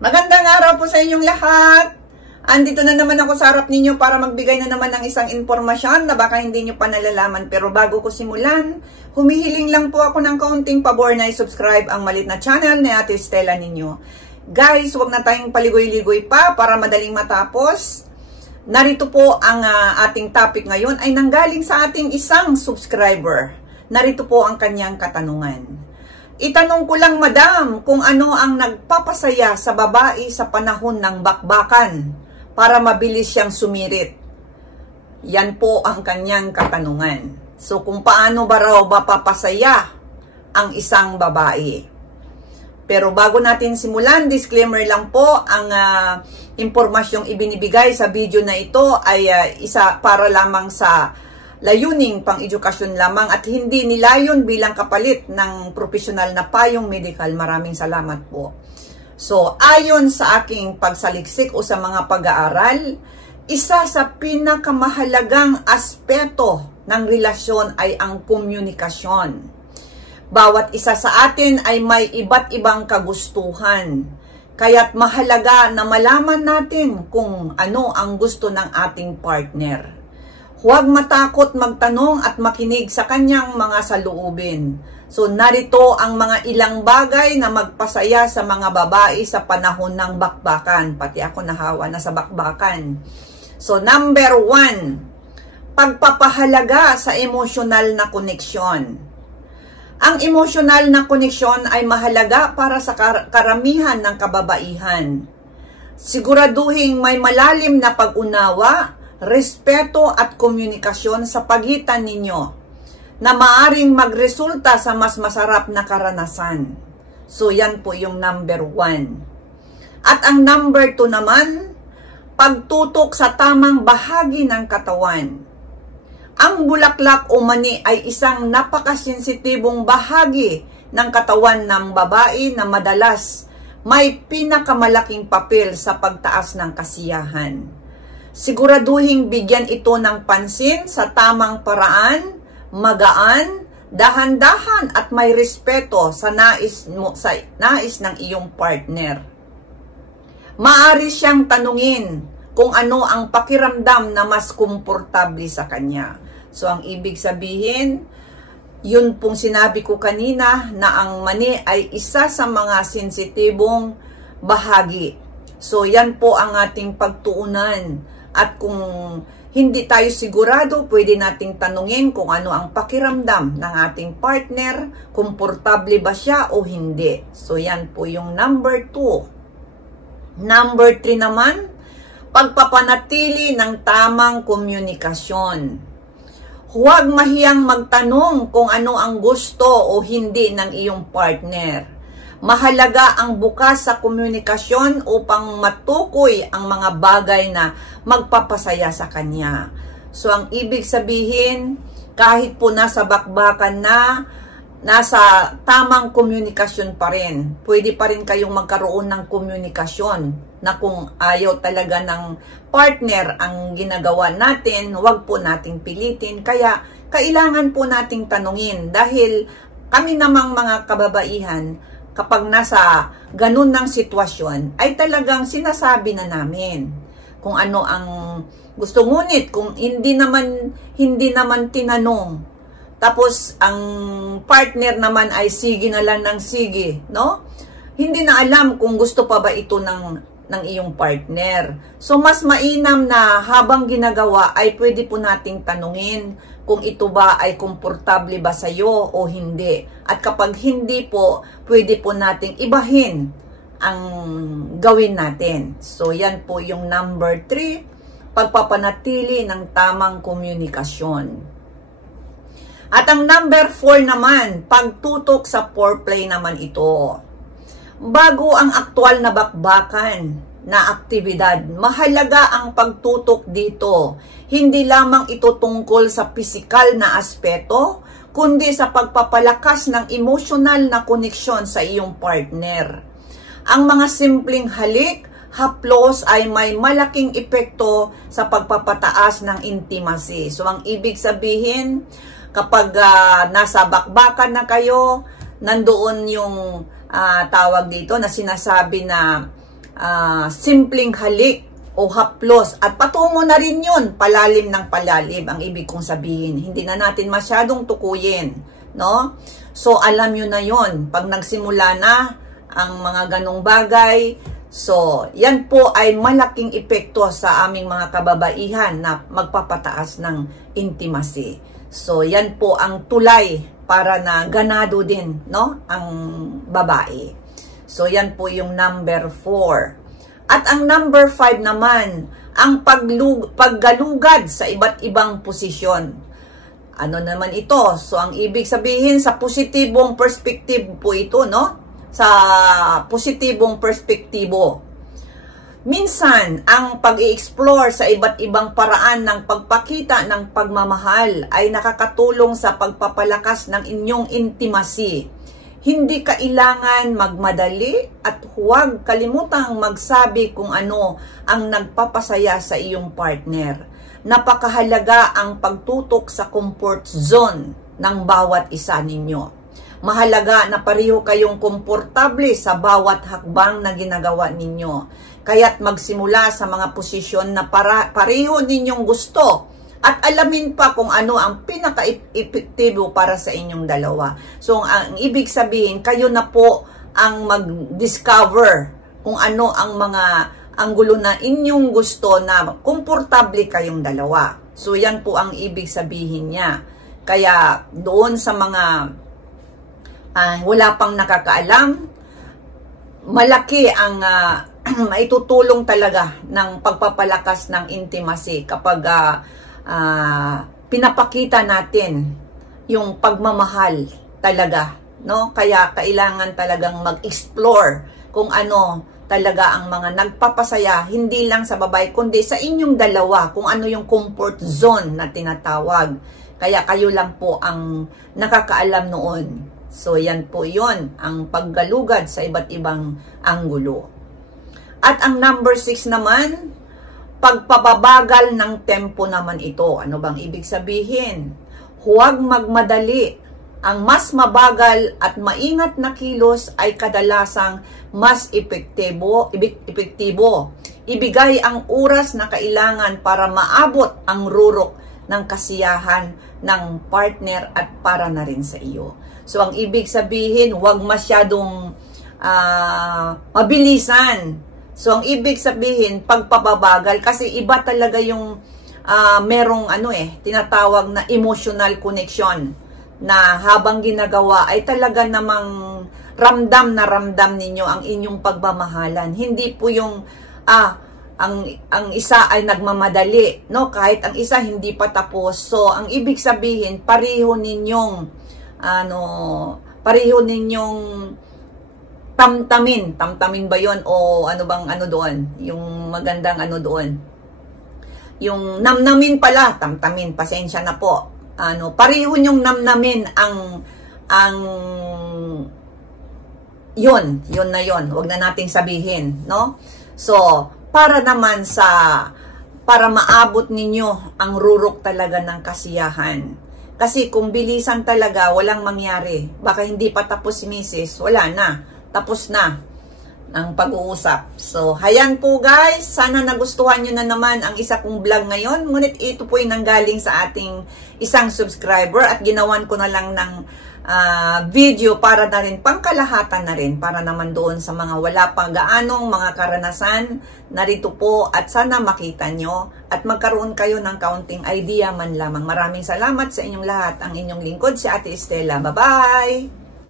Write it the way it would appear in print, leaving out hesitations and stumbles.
Magandang araw po sa inyong lahat. Andito na naman ako sa harap ninyo para magbigay na naman ng isang impormasyon na baka hindi nyo pa nalalaman. Pero bago ko simulan, humihiling lang po ako ng kaunting pabor na i-subscribe ang malit na channel ni Ate Stella ninyo. Guys, huwag na tayong paligoy-ligoy pa para madaling matapos. Narito po ang ating topic ngayon ay nanggaling sa ating isang subscriber. Narito po ang kanyang katanungan. Itanong ko lang, madam, kung ano ang nagpapasaya sa babae sa panahon ng bakbakan para mabilis siyang sumirit. Yan po ang kanyang katanungan. So, kung paano ba raw mapapasaya ang isang babae. Pero bago natin simulan, disclaimer lang po, ang impormasyong ibinibigay sa video na ito ay isa para lamang sa layuning pang-edukasyon lamang at hindi nilayon bilang kapalit ng profesional na payong medical. Maraming salamat po. So, ayon sa aking pagsaliksik o sa mga pag-aaral, isa sa pinakamahalagang aspeto ng relasyon ay ang komunikasyon. Bawat isa sa atin ay may iba't ibang kagustuhan. Kaya't mahalaga na malaman natin kung ano ang gusto ng ating partner. Huwag matakot magtanong at makinig sa kanyang mga saloobin. So, narito ang mga ilang bagay na magpasaya sa mga babae sa panahon ng bakbakan. Pati ako nahawa na sa bakbakan. So, number 1, pagpapahalaga sa emosyonal na koneksyon. Ang emosyonal na koneksyon ay mahalaga para sa karamihan ng kababaihan. Siguraduhin may malalim na pag-unawa, respeto at komunikasyon sa pagitan ninyo na maaring magresulta sa mas masarap na karanasan. So, yan po yung number 1. At ang number 2 naman, pagtutok sa tamang bahagi ng katawan. Ang bulaklak o mani ay isang napakasensitibong bahagi ng katawan ng babae na madalas may pinakamalaking papel sa pagtaas ng kasiyahan. Siguraduhin bigyan ito ng pansin sa tamang paraan, magaan, dahan-dahan at may respeto sa nais ng iyong partner. Maaari siyang tanungin kung ano ang pakiramdam na mas komportable sa kanya. So, ang ibig sabihin, yun pong sinabi ko kanina na ang mani ay isa sa mga sensitibong bahagi. So, yan po ang ating pagtuunan. At kung hindi tayo sigurado, pwede nating tanungin kung ano ang pakiramdam ng ating partner, komportable ba siya o hindi. So, yan po yung number 2. Number 3 naman, pagpapanatili ng tamang komunikasyon. Huwag mahiyang magtanong kung ano ang gusto o hindi ng iyong partner. Mahalaga ang bukas sa komunikasyon upang matukoy ang mga bagay na magpapasaya sa kanya. So, ang ibig sabihin, kahit po nasa bakbakan na, nasa tamang komunikasyon pa rin. Pwede pa rin kayong magkaroon ng komunikasyon na kung ayaw talaga ng partner ang ginagawa natin, huwag po nating pilitin. Kaya, kailangan po nating tanungin dahil kami namang mga kababaihan, kapag nasa ganun ng sitwasyon, ay talagang sinasabi na namin kung ano ang gusto. Ngunit kung hindi naman tinanong, tapos ang partner naman ay sige na lang ng sige, no? Hindi na alam kung gusto pa ba ito ng iyong partner. So, mas mainam na habang ginagawa ay pwede po nating tanungin kung ito ba ay komportable ba sa iyo o hindi. At kapag hindi po, pwede po nating ibahin ang gawin natin. So, yan po yung number 3, pagpapanatili ng tamang komunikasyon. At ang number 4 naman, pagtutok sa foreplay naman ito. Bago ang aktual na bakbakan na aktibidad, mahalaga ang pagtutok dito. Hindi lamang ito tungkol sa pisikal na aspeto, kundi sa pagpapalakas ng emosyonal na koneksyon sa iyong partner. Ang mga simpleng halik, haplos ay may malaking epekto sa pagpapataas ng intimacy. So, ang ibig sabihin, kapag nasa bakbakan na kayo, nandoon yung tawag dito na sinasabi na simpleng halik o haplos, at patungo na rin yun, palalim ng palalim ang ibig kong sabihin. Hindi na natin masyadong tukuyin, no? So, alam nyo na yun, pag nagsimula na ang mga ganong bagay, so, yan po ay malaking epekto sa aming mga kababaihan na magpapataas ng intimacy. So, yan po ang tulay para na ganado din, no, ang babae. So, yan po yung number 4. At ang number 5 naman, ang paggalugad sa iba't ibang posisyon. Ano naman ito? So, ang ibig sabihin, sa positibong perspective po ito, no? Sa positibong perspektibo. Minsan, ang pag-i-explore sa iba't ibang paraan ng pagpakita ng pagmamahal ay nakakatulong sa pagpapalakas ng inyong intimacy. Hindi kailangan magmadali at huwag kalimutang magsabi kung ano ang nagpapasaya sa iyong partner. Napakahalaga ang pagtutok sa comfort zone ng bawat isa ninyo. Mahalaga na pareho kayong komportable sa bawat hakbang na ginagawa ninyo. Kaya't magsimula sa mga posisyon na pareho ninyong gusto. At alamin pa kung ano ang pinaka-epektibo para sa inyong dalawa. So, ang ibig sabihin, kayo na po ang mag-discover kung ano ang mga anggulo na inyong gusto na komportable kayong dalawa. So, yan po ang ibig sabihin niya. Kaya, doon sa mga wala pang nakakaalam, malaki ang maitutulong talaga ng pagpapalakas ng intimacy kapag pinapakita natin yung pagmamahal talaga, no? Kaya kailangan talagang mag-explore kung ano talaga ang mga nagpapasaya, hindi lang sa babae, kundi sa inyong dalawa, kung ano yung comfort zone na tinatawag. Kaya kayo lang po ang nakakaalam noon. So, yan po yun, ang paggalugad sa iba't ibang anggulo. At ang number 6 naman, pagpababagal ng tempo naman ito. Ano bang ibig sabihin? Huwag magmadali. Ang mas mabagal at maingat na kilos ay kadalasang mas epektibo. Ibigay ang oras na kailangan para maabot ang rurok ng kasiyahan ng partner at para na rin sa iyo. So, ang ibig sabihin, huwag masyadong mabilisan. So, ang ibig sabihin, pagpababagal, kasi iba talaga yung merong tinatawag na emotional connection na habang ginagawa ay talaga namang ramdam na ramdam ninyo ang inyong pagmamahalan. Hindi po yung ang isa ay nagmamadali, no? Kahit ang isa hindi pa tapos. So, ang ibig sabihin, pareho ninyong tamtamin ba yon o ano bang doon, yung magandang doon, yung namnamin pala, tamtamin, pasensya na po, pareho nyong namnamin yun na yun, wag na nating sabihin, no? So, para naman para maabot ninyo ang rurok talaga ng kasiyahan. Kasi kung bilisan talaga, walang mangyari. Baka hindi pa tapos si Mrs., wala na. Tapos na ang pag-uusap. So, hayan po guys. Sana nagustuhan nyo na naman ang isa kong vlog ngayon. Ngunit ito po yung nanggaling sa ating isang subscriber at ginawan ko na lang ng video para na rin, pangkalahatan na rin, para naman doon sa mga wala pang gaanong mga karanasan. Narito po at sana makita nyo at magkaroon kayo ng kaunting idea man lamang. Maraming salamat sa inyong lahat. Ang inyong lingkod si Ate Estela. Bye-bye!